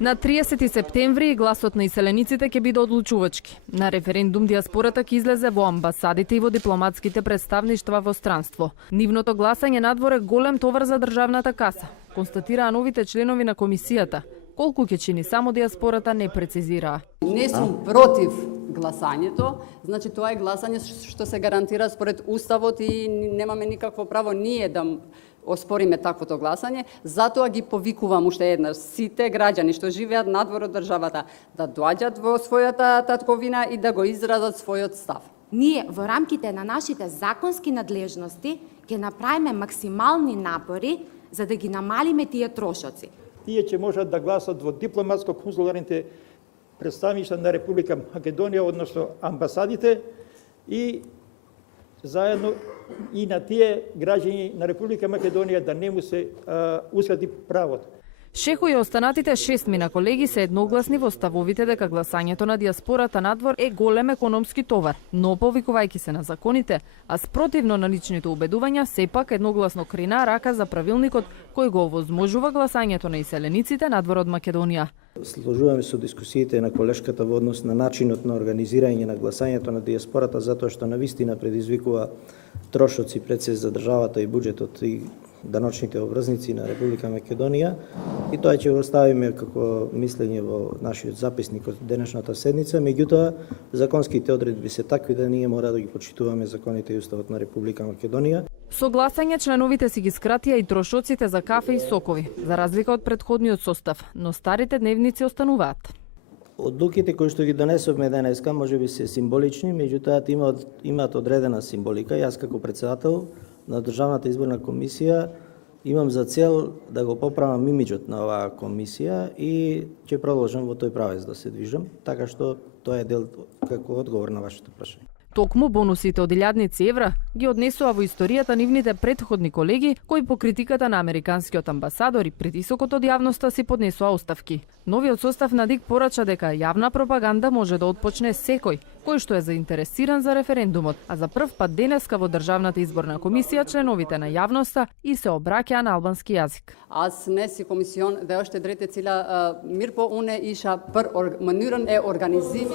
На 30 септември гласот на иселениците ќе биде одлучувачки. На референдум диаспората ќе излезе во амбасадите и во дипломатските представништва во странство. Нивното гласање надвор е голем товар за државната каса, констатираа новите членови на комисијата. Колку ќе чини само диаспората не прецизираа. Не сум против гласањето, значи тоа е гласање што се гарантира според уставот и немаме никакво право ние да оспориме таквото гласање, затоа ги повикувам уште еднаш сите граѓани што живеат надвор од државата да доаѓат во својата татковина и да го изразат својот став. Ние во рамките на нашите законски надлежности ќе направиме максимални напори за да ги намалиме тие трошоци. Тие ќе можат да гласат во дипломатско-консуларните представништва на Република Македонија, односно амбасадите, и заедно и на тие граѓани на Република Македонија да не му се ускрати правото. Шехо и останатите 6 мина колеги се едногласни во ставовите дека гласањето на диаспората надвор е голем економски товар, но повикувајќи се на законите, а спротивно на личните убедувања, сепак едногласно крена рака за правилникот кој го овозможува гласањето на иселениците надвор од Македонија. Сложуваме со дискусиите на колешката во однос на начинот на организирање на гласањето на диаспората, затоа што навистина предизвикува трошоци пред се за државата и буџетот и даночните обврзници на Република Македонија, и тоа ќе го ставиме како мислење во нашиот записник од денешната седница. Меѓутоа, законските одредби се такви да ние мора да ги почитуваме законите и уставот на Република Македонија. Со гласање членовите си ги скратија и трошоците за кафе и сокови, за разлика од претходниот состав, но старите дневници остануваат. Одлуките кои што ги донесовме денеска можеби се символични, меѓутоа имаат одредена символика. Јас како претседател на Државната изборна комисија имам за цел да го поправам имиџот на оваа комисија и ќе продолжам во тој правец да се движам, така што тоа е дел како одговор на вашето прашање. Токму бонусите од илјадници евра ги однесува во историјата нивните претходни колеги кои по критиката на американскиот амбасадор и притисокот од јавноста си поднесоа оставки. Новиот состав на ДИК порача дека јавна пропаганда може да отпочне секој кој што е заинтересиран за референдумот, а за прв пат денеска во Државната изборна комисија членовите на јавноста и се обраќаа на албански јазик. Аз не си комисион да още дрете цила мир по уне иша пр маниран е организим.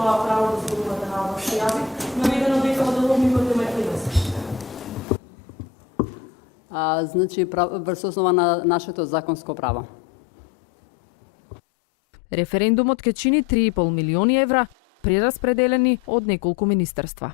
Право да зборувате на албански јазик, наведено дека одделовникот има кидес. Значи врз основа на нашето законско право. Референдумот ќе чини 3,5 милиони евра, прераспределени од неколку министерства.